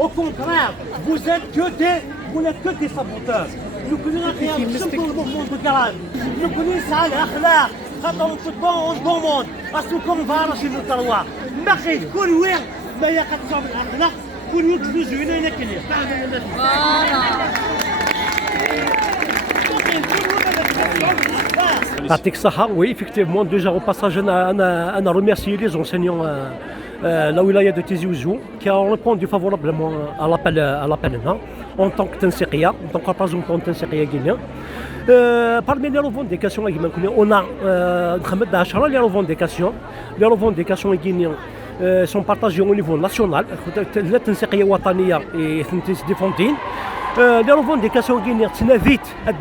Au contraire, vous n'êtes que des saboteurs. Nous connaissons le mouvement de Galan. Nous connaissons l'akhlaq. خاطر الفوتبول والضمون اسوكم فارس التروى ما خير كل وين ما يقتصر الاخلاق كل يكفز هنا كليا Patrick Sahar, oui, effectivement, déjà au passage, on a remercié les enseignants la wilaya de Tizi Ouzou qui ont répondu favorablement à l'appel en tant que Tansiqiya, en tant que représentant Tansiqiya guinéen. Parmi les revendications, on a les revendications guinéennes sont partagées au niveau national. La Tansiqiya Wataniya et Tifondine. Les revendications guinéennes s'invitent à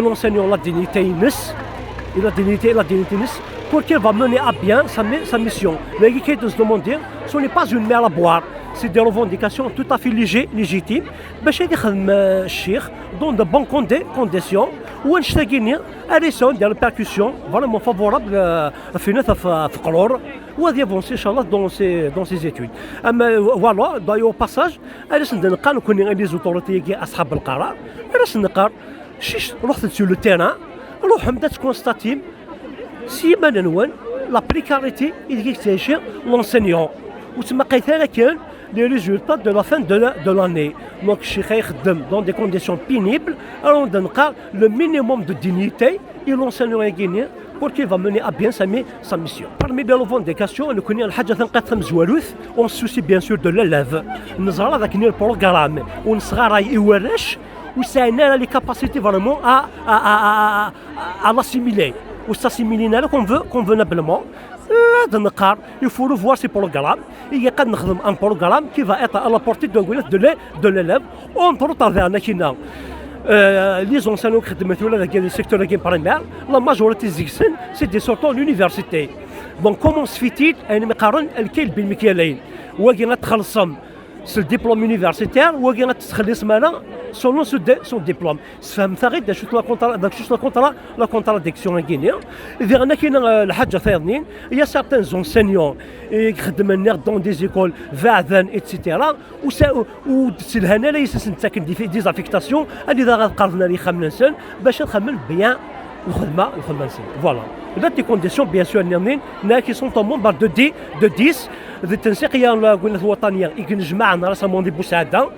l'enseignant la dignité et la dignité pour qu'il va mener à bien sa mission. Mais ce qui se demander, ce n'est pas une mer à boire, c'est des revendications tout à fait légitimes. باش يخدم الشيخ dans de bonnes conditions ونشتاقين اريسون ديال البيركسيون فريمون فافورابل في قرور وغادي يفونسي ان شاء الله دون سي études. اما فوالا دايو باساج علاش نلقى نكون لي زوتوريتي اصحاب القرار علاش نلقى شي رحت سور لو تيران روح بدات كونستاتي سيما نون لا بريكاريتي اللي كيعيش لونسينيون وتما قيثالا كان les résultats de la fin de l'année. Donc, Cheikh Khdem dans des conditions pénibles, alors on donne le minimum de dignité et l'enseignant guinéen pour qu'il va mener à bien sa mission. Parmi les revendications, on connaît on se soucie bien sûr de l'élève. Nous avons le programme, on sera où ça a les capacités vraiment à l'assimiler. Ou s'assimiler convenablement. Il faut revoir ces programmes. Il y a un programme qui va être à la portée de l'élève. Entre autres, les enseignants qui sont dans le secteur primaire, la majorité c'est des sortants de l'université. Donc comment se fait-il c'est le diplôme universitaire ou bien selon son diplôme. C'est la contradiction en Guinée. Il y a certains enseignants qui travaillent dans des écoles, etc. Où c'est des affectations, voilà. Dans des conditions bien sûr qui sont au nombre de 10 التنسيقيه الوطنيه يجمعنا راسمون دي بوسعاده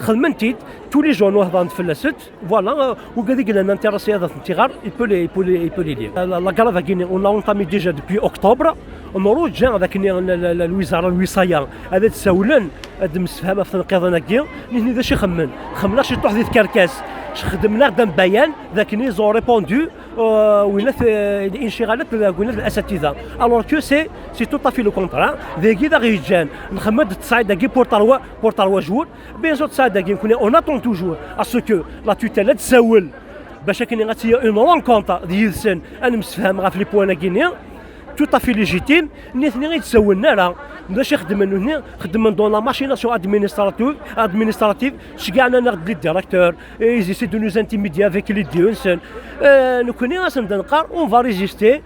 خدمتي tous les jours nous فلست voilà وقال لنا انتراسي هذا الانتظار il peut les lire. La grève à Guinée on l'a entamé déjà depuis octobre on رجع ذاك الوزاره الوصايه هذا تساولن هذا مسفهمه في القضاء كيا اللي ذا شي خمنا شي تحديث كركاس خدمنا قدام بيان ذاك ني زون ريبوندو ولا الانشغالات الاساتذه alors que c'est tout à fait le contraire ذاك إذا غيجان نخمد تصعيد كي بورتالوا جور بيان سور تصعيد كي نكون on attend toujours à ce que la tutelle تساول باش كاين غاتي اون رونكونطا ديال السن انا مسفهم غا في لي بوان غينيا tout à fait légitime نثني غيتساولنا راه ماشي خدم من هنا خدم دون لا ماشيناسيون ادمينستراتيف شكاعنا نغد لي ديريكتور ايزيسي دو نوز انتيميدي افيك لي ديونسن نكوني غاسن نقار اون فا ريزيستي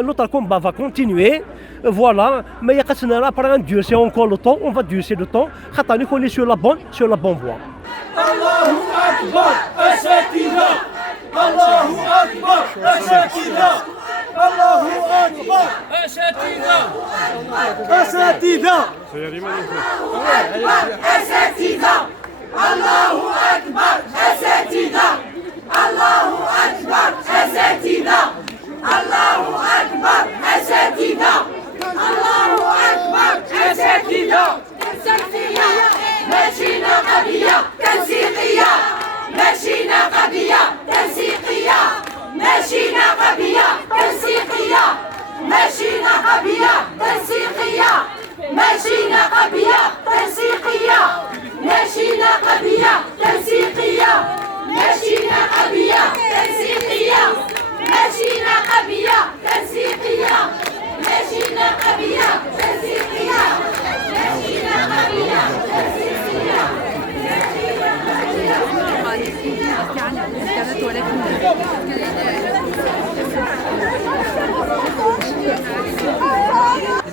لوطر كومبا فا كونتينيي فوالا ما يقاسنا لا بار ان ديوسي اونكور لو طون اون فا ديوسي لو طون خاطر نكوني سور لا بون فوا. الله أكبر أساتذة الله أكبر أساتذة الله أكبر أساتذة أساتذة أساتذة الله أكبر أساتذة الله أكبر أساتذة الله أكبر أساتذة الله أكبر أساتذة ماشينا قضية تنسيقية ماشينا قضية تنسيقية ماشينا قضية تنسيقية ماشينا قضية تنسيقية ماشينا قضية تنسيقية ماشينا قضية تنسيقية ماشينا قضية تنسيقية ماشينا قضية تنسيقية ماشينا قضية تنسيقية ماشينا قضية تنسيقية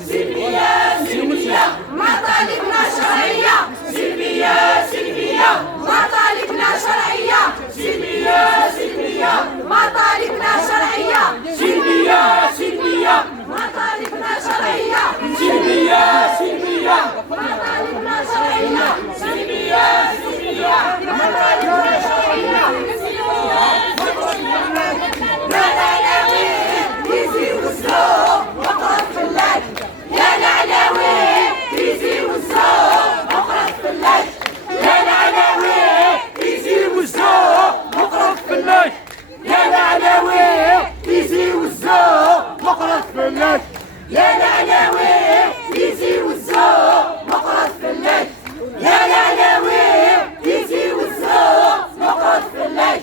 سلمية سلمية مطالبنا شرعية سلمية سلمية مطالبنا شرعية سلمية سلمية مطالبنا شرعية سلمية سلمية مطالبنا شرعية سلمية سلمية مطالبنا شرعية سلمية سلمية مطالبنا شرعية يا العلاوي يزي والزوق وقرب في الليل يا العلاوي يزي والزوق وقرب في الليل يا العلاوي يزي والزوق وقرب في الليل يا العلاوي يزي والزوق وقرب في الليل يا العلاوي يزي والزوق وقرب في الليل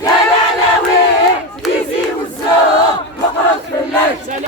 يا العلاوي يزي والزوق وقرب في الليل يا العلاوي يزي والزوق وقرب في الليل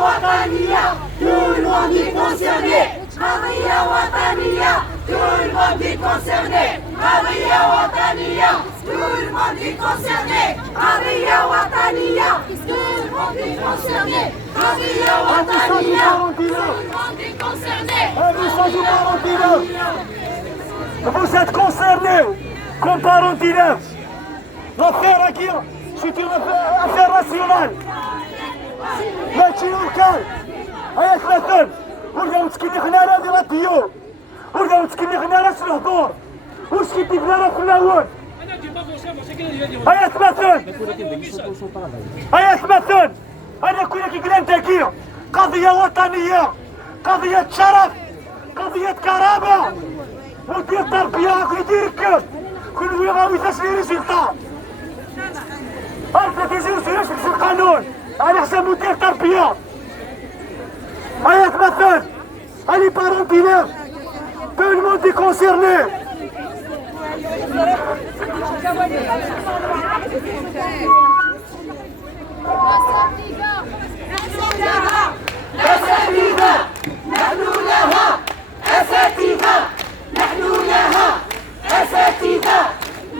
وطنية tout le monde est concerné قضية وطنية tout le monde est concerné قضية وطنية tout le monde est concerné قضية وطنية tout le monde est concerné قضية وطنية tout le monde est concerné Vous êtes concernés comme parents d'élèves. L'affaire aquí, c'est une affaire nationale. ماشي لوكال هيا ثلاثة ولاو تكني خنا راه ديال الطيور ولاو تكني خنا راه الهدور واش كيدي خنا راه خلاون هيا ثلاثة هيا ثلاثة انا كنا كيقلان تاكية قضية وطنية قضية شرف قضية كرامة وديال تربية كيدير كل ويغاوي تاش لي ريزولطا ألف تيزيوزيوش في القانون على حساب مدير تربية هيا مثلا علي بارون d'élèves tout le monde est concerné أساتذة نحن لها أساتذة نحن لها أساتذة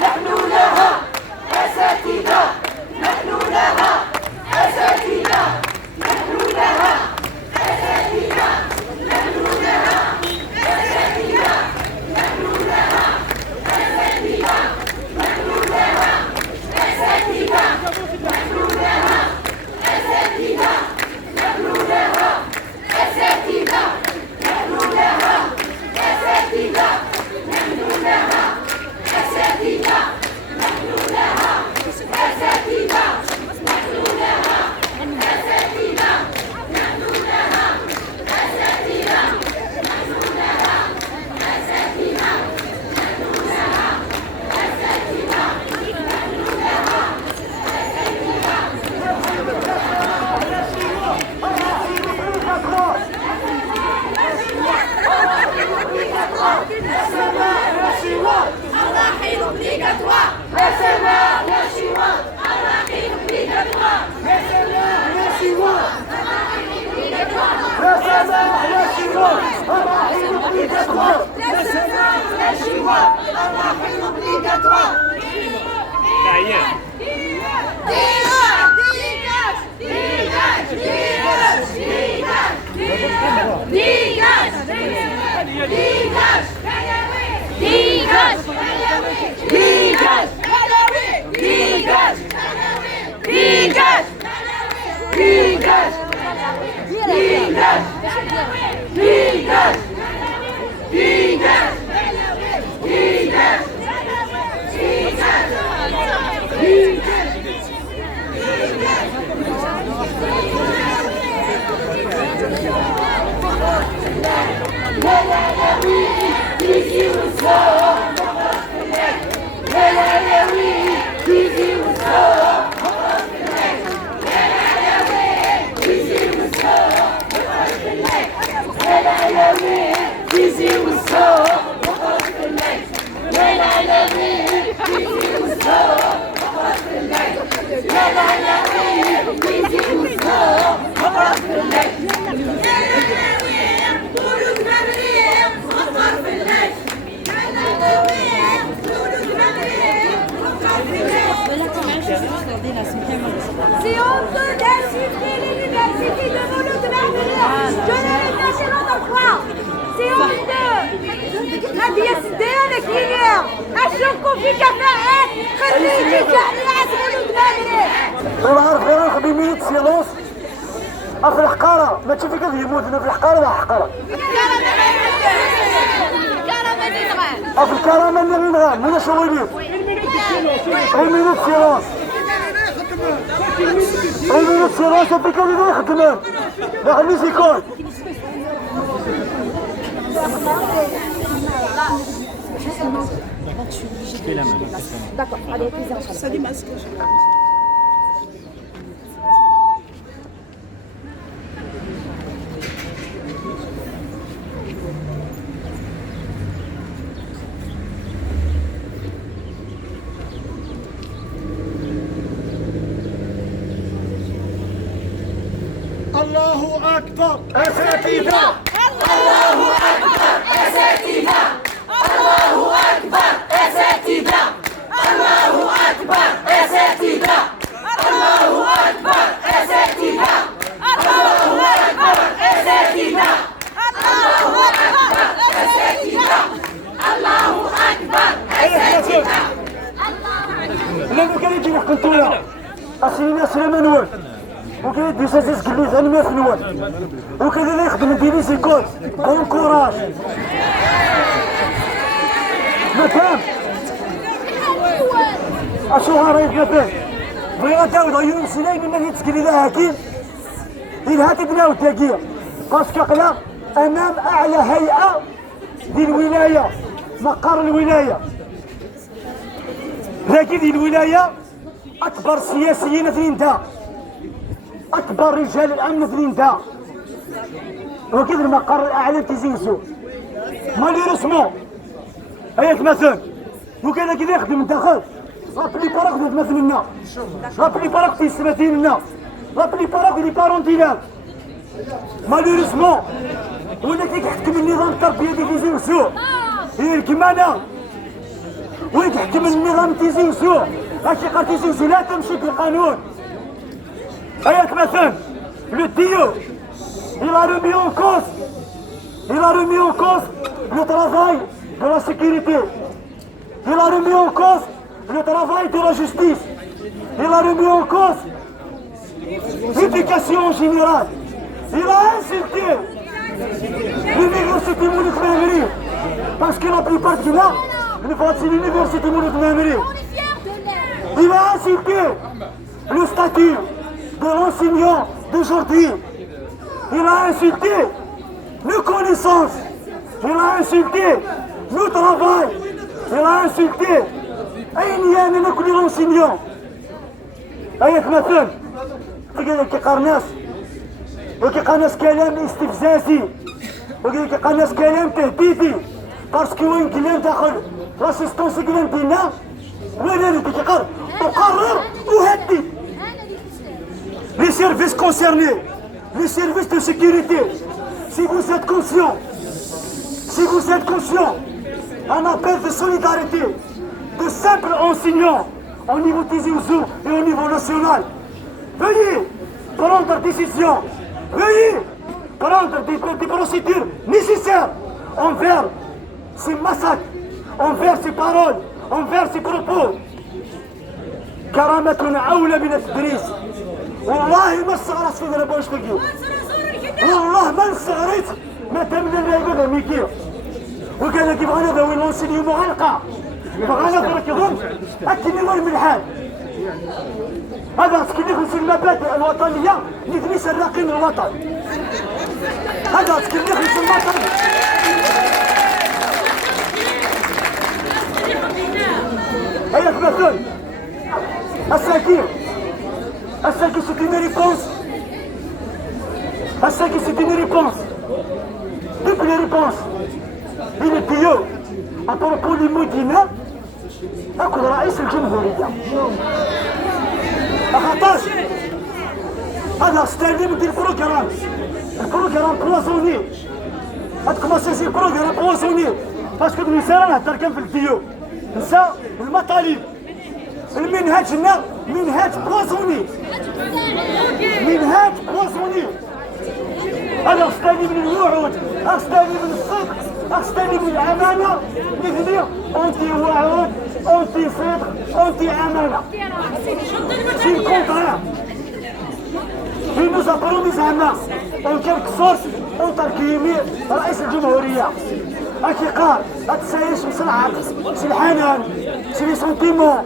نحن لها أساتذة نحن لها أساتذة نحن لها أساتذة نحن لها أساتذة نحن لها أساتذة نحن لها أساتذة نحن لها أساتذة نحن لها أساتذة نحن لها الشواء الرحيل obligatoire C'est honteux d'insulter l'université de Mouloud-Mahmoudia. Je ne le cacherai pas quoi. C'est honteux. هذه يسدانك ليا اشوفكم في كفاءات خريجي جامعة مولود-Mahmoudia. والله عارف غير ناخذ بمينيت سيلونس في الحقاره ما تشوفي كيف يموتنا في الحقاره ولا الحقاره في الكرامه اللي غنغام ولا شواليف مينيت سيلونس مينيت سيلونس في كان اللي يخدمون لا خليش يكون D'accord, allez, ça dit masque. الله اكبر اساتذه الله أكبر أساتذة الله أكبر أساتذة الله أكبر أساتذة الله أكبر أساتذة الله أكبر أساتذة الله أكبر أساتذة الله أكبر أساتذة لا كان يجي نحكي لها اصلي سليمان نوال وكاين دي ساسيس كليت انا 100 نوال وكذا اللي يخدم ديري سيكول بون كوراج ما فهم اشو هارايك ما فهم بغينا داود عيون سنين من يتسكري ذا هاكين إذا هاتدنا وتلاقيه باسكو قلا امام اعلى هيئه دي الولايه مقر الولايه لكن دي الولايه اكبر سياسيين في الانتهاء اكبر رجال الامن في الانتهاء وكذا المقر الاعلى تيزينسو ماليروسمون اياك مثلا وكذا كذا يخدم الداخل لابلي باراك تمثل لنا لابلي باراك تيستمثل لنا لابلي باراك دي بارونتينال ماليروسمون ولا كيحكم النظام التربيه ديال تيزينسو هي الكمانه وين تحكم النظام تيزينسو هادشي قال تيزينسو لا تمشي بالقانون اياك مثلا لو ديو il a remis en cause le travail de la sécurité, il a remis en cause le travail de la justice, il a remis en cause l'éducation en général, il a insulté l'université Mouloud-Mahmoudia parce que la plupart du là c'est l'université Mouloud-Mahmoudia. Il a insulté le statut de l'enseignant d'aujourd'hui. Il a insulté nos connaissances. Il a insulté nos travail. Il a insulté أين كل l'enseignant. أياك مثلا كيقارناس وكيقارناس كلام استفزازي وكيقارناس كلام تهديدي باسكو وين كلام داخل لاسيستونس كلام ديالنا ولا اللي كيقرر أقرر أهدد les services concernés, les services de sécurité. Si vous êtes conscient un appel de solidarité, de simples enseignants au niveau Tizi Ouzou et au niveau national. Veuillez prendre des décisions, veuillez prendre des procédures nécessaires envers ces massacres, envers ces paroles, envers ces propos. كرامتنا أولى من التدريس. والله ما استغرقت في ضرب واشتكي، والله ما استغرقت ما تمنى العبادة ميكي. وقال لك يبغى نبغي نونسينيو معلقة، يبغى نفركهم أكني من الحال. هذا سكني خلص المبادئ الوطنية اللي تبي سراقين الوطن. هذا سكني خلص الوطن. هيا مثل الساكين c'est une réponse. الساكين c'est une réponse. Toutes les réponses. Il est pire. À propos du Moudina, أكون رئيس الجمهورية. أخطاش. هذا ستاني من البروغرام بوازوني. هتكمل سي البروغرام بوازوني. باسكو النساء نهضر كان في الفيديو. نساء المطالب. المنهاجنا منهاج بوازوني. منهاج بوازوني. أنا أستاني من الوعود، أستاني من الصدق، أستاني من الأمانة. نبني أنتي وعود، أنتي صدق، أنتي أمانة. سي الكونترير. في nous a promis زعما en quelque sorte أنطر كيمي رئيس الجمهورية. أكي قال أتسايش مسلعق، سي الحنان، سي لي سونتيمون.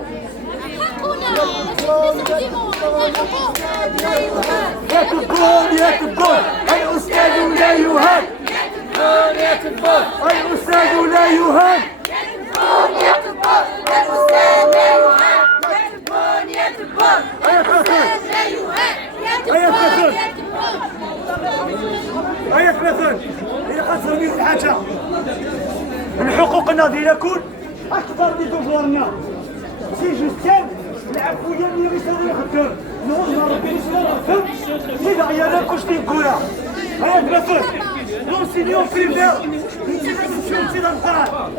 يا تبون يا تبون الأستاذ لا يهان. يا تبون الأستاذ لا يهان. يا تبون الأستاذ لا يهان. يا تبون الأستاذ لا يهان. هيا ثلاثون إذا خاصهم الحاجة من حقوقنا ديالكم أكثر من دوفوارنا. سي جوستيان العفوية اللي غيسالي يخدم نورنا ربي يسلم الخدم زيد عيالك واش تيقولها. هيا ثلاثون لونسينيون بريمير نزيد نقرا